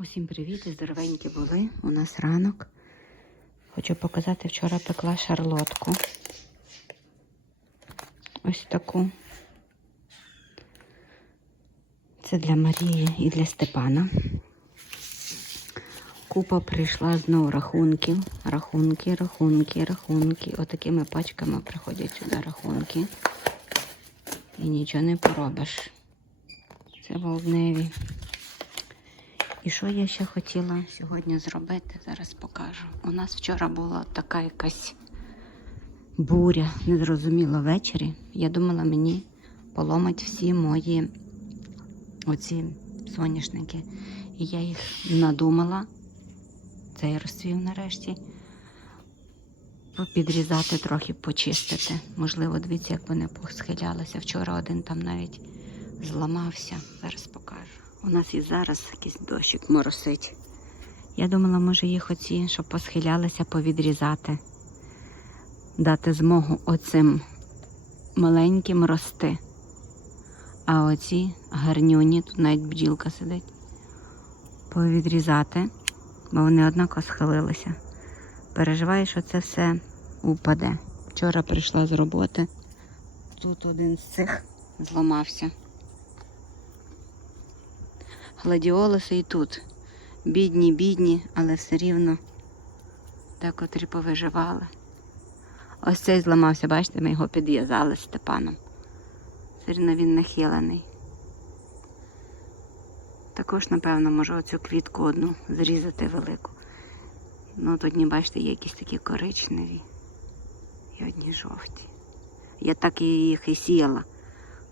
Усім привіт, і здоровенькі були. У нас ранок. Хочу показати, вчора пекла шарлотку. Ось таку. Це для Марії і для Степана. Купа прийшла знову рахунків. Рахунки, рахунки, рахунки. Отакими пачками приходять сюди рахунки. І нічого не поробиш. Це волневі. І що я ще хотіла сьогодні зробити, зараз покажу. У нас вчора була така якась буря, незрозуміло ввечері. Я думала, мені поломать всі мої оці соняшники. І я їх надумала, цей розцвів нарешті, підрізати трохи, почистити. Можливо, дивіться, як вони посхилялися. Вчора один там навіть зламався. Зараз покажу. У нас і зараз якийсь дощик моросить. Я думала, може їх оці, щоб посхилялися, повідрізати, дати змогу оцим маленьким рости. А оці гарнюні, тут навіть бджілка сидить, повідрізати, бо вони однаково схилилися. Переживаю, що це все упаде. Вчора прийшла з роботи. Тут один з цих зламався. Гладіолуси і тут. Бідні, бідні, але все рівно декотрі повиживали. Ось цей зламався, бачите, ми його підв'язали Степаном. Все рівно він нахилений. Також, напевно, можу оцю квітку одну зрізати велику. Ну, тут, бачите, є якісь такі коричневі і одні жовті. Я так їх і сіяла.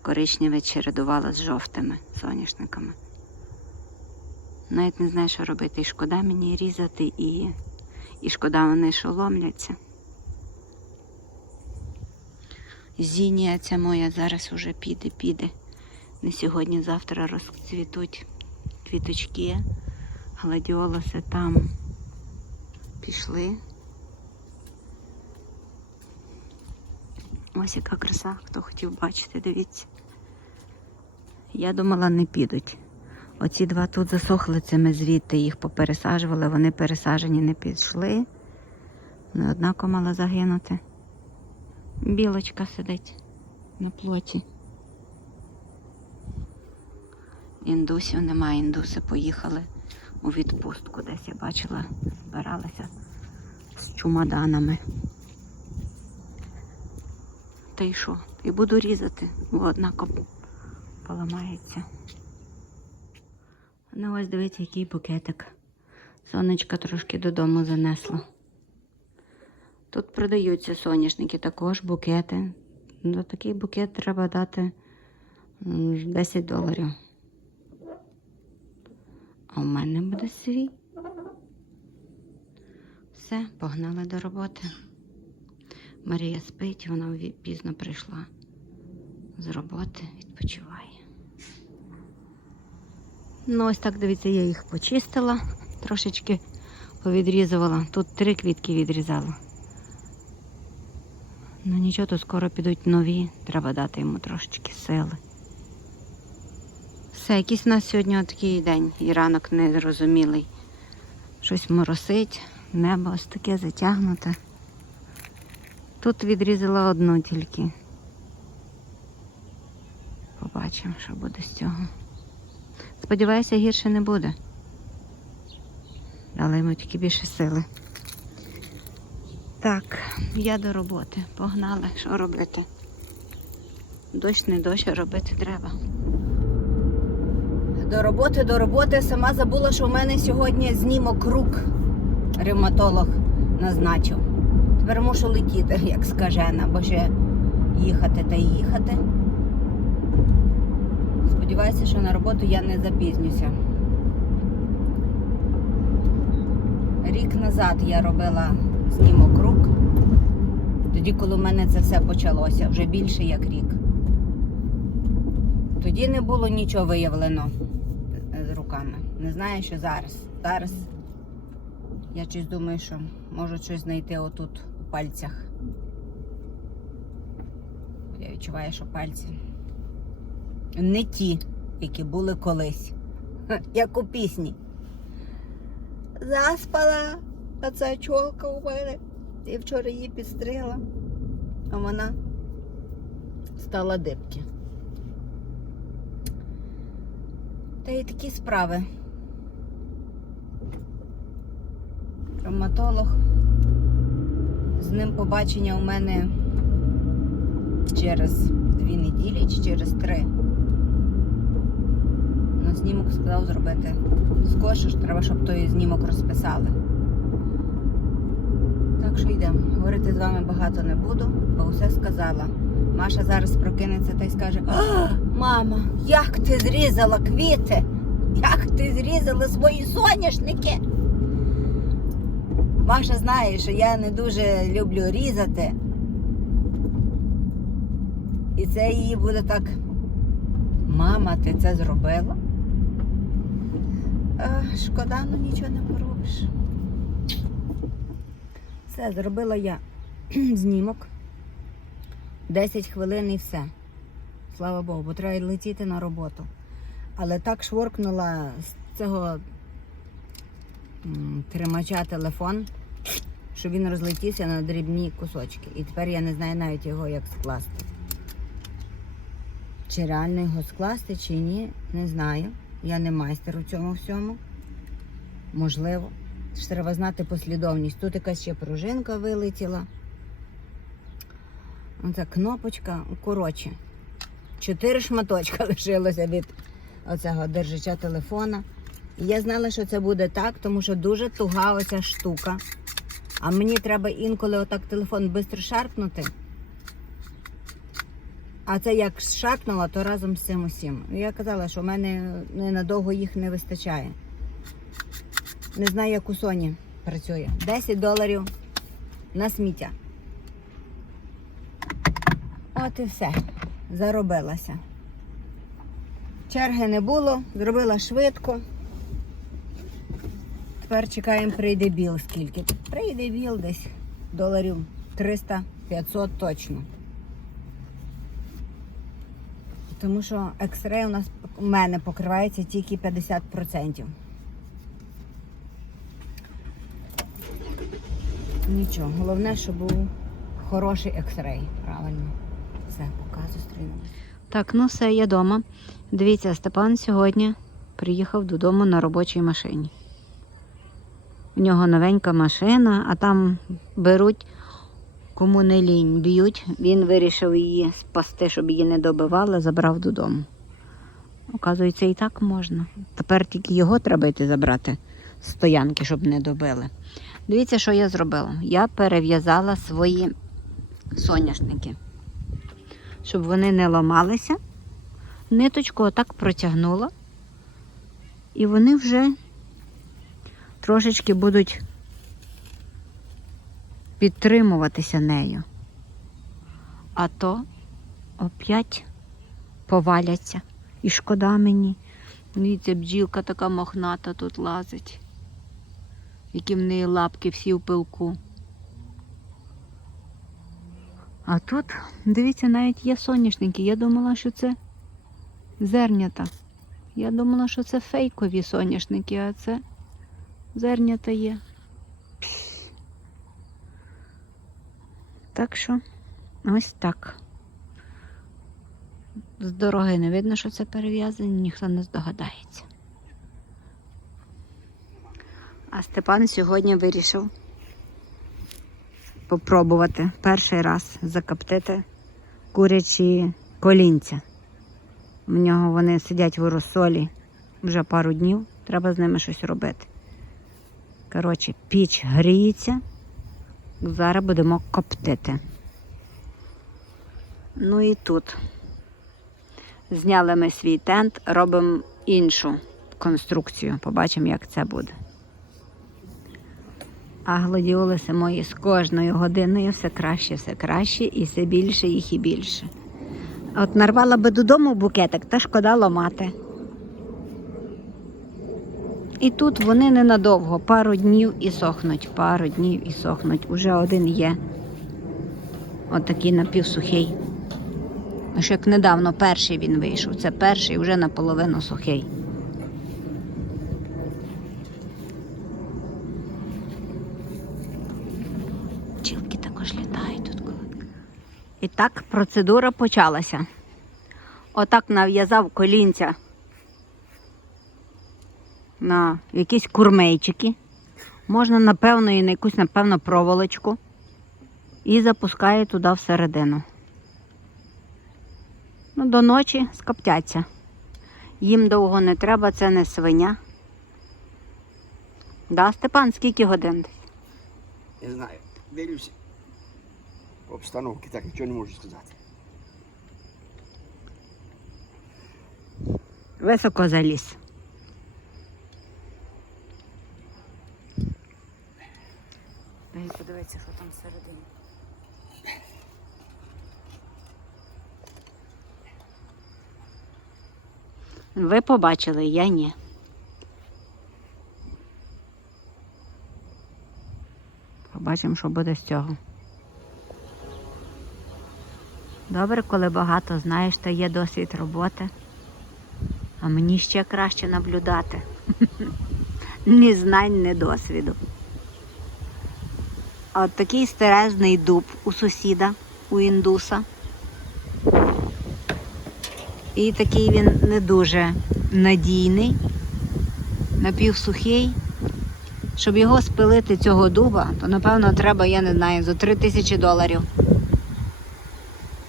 Коричневе чередувала з жовтими соняшниками. Навіть не знаю, що робити. І шкода мені різати, і, і шкода вони шоломляться. Зінія ця моя зараз уже піде, піде. Не сьогодні, завтра розцвітуть квіточки, гладіолуси там пішли. Ось яка краса, хто хотів бачити, дивіться. Я думала, не підуть. Оці два тут засохли, це ми звідти їх попересаджували, вони пересаджені не пішли. Не однаково мала загинути. Білочка сидить на плоті. Індусів немає, індуси поїхали у відпустку. Десь я бачила, збиралися з чумаданами. Та й що? І буду різати, бо однаково поламається. Ну ось дивіться, який букетик. Сонечка трошки додому занесло. Тут продаються соняшники, також букети. За такий букет треба дати 10 доларів. А в мене буде свій. Все, погнали до роботи. Марія спить, вона пізно прийшла з роботи, відпочиває. Ну, ось так, дивіться, я їх почистила, трошечки повідрізувала. Тут три квітки відрізала. Ну нічого, то скоро підуть нові, треба дати йому трошечки сили. Все, якийсь у нас сьогодні такий день і ранок незрозумілий. Щось моросить, небо ось таке затягнуте. Тут відрізала одну тільки. Побачимо, що буде з цього. Сподіваюся, гірше не буде. Дали йому тільки більше сили. Так, я до роботи. Погнали, що робити? Дощ не дощ, робити треба. До роботи, до роботи. Сама забула, що в мене сьогодні знімок рук ревматолог назначив. Тепер мушу летіти, як скажена, бо ще їхати та їхати. Сподіваюся, що на роботу я не запізнюся. Рік назад я робила знімок рук. Тоді, коли в мене це все почалося, вже більше як рік. Тоді не було нічого виявлено з руками. Не знаю, що зараз. Зараз я щось думаю, що можу щось знайти отут у пальцях. Я відчуваю, що пальці не ті, які були колись. Як у пісні. заспала. А ця чолка у мене. Я вчора її підстригла, а вона стала дибки. Та й такі справи. Травматолог. З ним побачення у мене через дві неділі чи через три. Ну, знімок сказав зробити. Скорше ж треба, щоб той знімок розписали. Так що йдемо. Говорити з вами багато не буду, бо все сказала. Маша зараз прокинеться та й скаже: «А, мама, як ти зрізала квіти? Як ти зрізала свої соняшники? Маша знає, що я не дуже люблю різати. І це її буде так. Мама, ти це зробила? Шкода, ну нічого не поробиш. Все, зробила я знімок. 10 хвилин і все. Слава Богу, бо треба летіти на роботу. Але так шворкнула з цього тримача телефон, що він розлетівся на дрібні кусочки. І тепер я не знаю навіть його як скласти. Чи реально його скласти, чи ні, не знаю. Я не майстер у цьому всьому. Можливо. Ж треба знати послідовність. Тут якась ще пружинка вилетіла. Оця кнопочка. Коротше, чотири шматочка лишилося від оцього держача телефона. І я знала, що це буде так, тому що дуже туга оця штука. А мені треба інколи отак телефон швидко шарпнути. А це як шарпнула, то разом з цим усім. Я казала, що в мене ненадовго їх не вистачає. Не знаю, як у Соні працює. 10 доларів на сміття. От і все. Заробилася. Черги не було, зробила швидко. Тепер чекаємо, прийде біл скільки. Прийде біл десь доларів 300-500 точно. Тому що ексрей у нас у мене покривається тільки 50%. Нічого, головне, щоб був хороший ексрей. Правильно. Все, показую стрімно. Так, ну все, я вдома. Дивіться, Степан сьогодні приїхав додому на робочій машині. У нього новенька машина, а там беруть кому не лінь, б'ють. Він вирішив її спасти, щоб її не добивали, забрав додому. Оказується, і так можна. Тепер тільки його треба йти забрати з стоянки, щоб не добили. Дивіться, що я зробила. Я перев'язала свої соняшники, щоб вони не ламалися. Ниточку отак протягнула, і вони вже трошечки будуть підтримуватися нею. А то опять поваляться. І шкода мені. Дивіться, бджілка така мохната тут лазить які в неї лапки всі в пилку. А тут, дивіться, навіть є соняшники. Я думала, що це зернята. Я думала, що це фейкові соняшники, а це зернята є. Так що ось так. З дороги не видно, що це перев'язані, ніхто не здогадається. А Степан сьогодні вирішив попробувати перший раз закоптити курячі колінця. В нього вони сидять в розсолі вже пару днів, треба з ними щось робити. Коротше, піч гріється, зараз будемо коптити. Ну і тут зняли ми свій тент, робимо іншу конструкцію. Побачимо, як це буде. А гладіолуси мої з кожною годиною все краще, все краще і все більше їх і більше. От нарвала би додому букетик, та шкода ламати. І тут вони ненадовго, пару днів і сохнуть, пару днів і сохнуть. Уже один є. Отакий такий напівсухий. Аж як недавно перший він вийшов. Це перший вже наполовину сухий. Чілки також літають тут. І так процедура почалася. Отак нав'язав колінця на якісь курмейчики. Можна, напевно, і на якусь, напевно, проволочку. І запускає туди всередину. Ну, до ночі скоптяться. Їм довго не треба, це не свиня. Да, Степан, скільки годин десь? Не знаю. Дивлюся. По обстановці так нічого не можу сказати. Високо заліз. Дай подивитися, що там всередині. Ви побачили, я ні. Побачимо, що буде з цього. Добре, коли багато знаєш, та є досвід роботи. А мені ще краще наблюдати. Ні знань, ні досвіду. А такий стережний дуб у сусіда, у індуса. І такий він не дуже надійний, напівсухий. Щоб його спилити цього дуба, то напевно треба, я не знаю, за 3 тисячі доларів.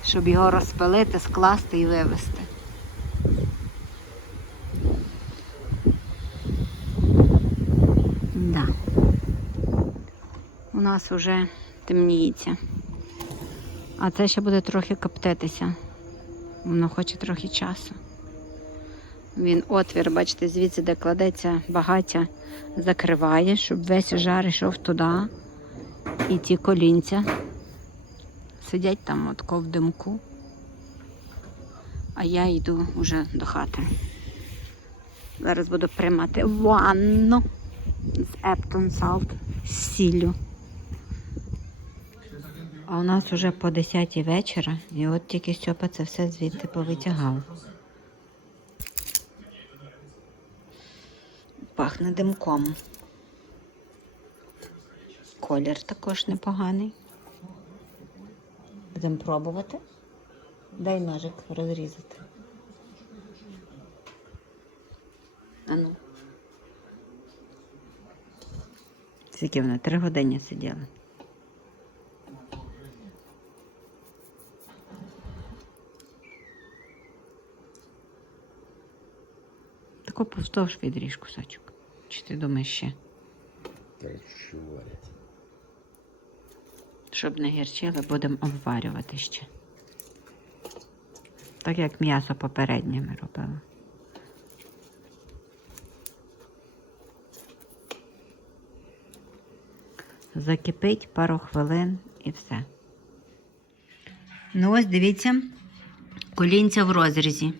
Щоб його розпилити, скласти і вивезти. Да. У нас вже темніється. А це ще буде трохи коптитися. Воно хоче трохи часу. Він отвір, бачите, звідси, де кладеться багаття, закриває, щоб весь жар йшов туди. І ті колінця сидять там отко в димку. А я йду вже до хати. Зараз буду приймати ванну з Epton Salt з сіллю. А у нас вже по 10 вечора, і от тільки Стьопа це все звідти повитягав. Пахне димком. Колір також непоганий. Будемо пробувати. Дай ножик розрізати. Ану. Скільки вона? Три години сиділа. Тако повздовж відріж кусочок. Чи ти думаєш ще? Та що? Щоб не гірчили, будемо обварювати ще. Так як м'ясо попереднє ми робили. Закипить пару хвилин і все. Ну ось дивіться, колінця в розрізі.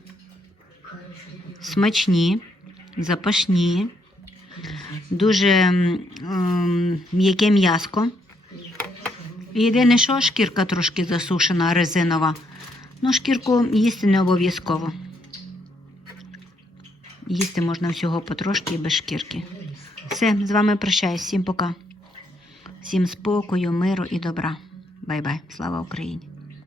Смачні, запашні, дуже м'яке м'яско. Єдине, що шкірка трошки засушена, резинова. Ну, шкірку їсти не обов'язково. Їсти можна всього потрошки і без шкірки. Все, з вами прощаюсь. Всім пока. Всім спокою, миру і добра. Бай-бай. Слава Україні!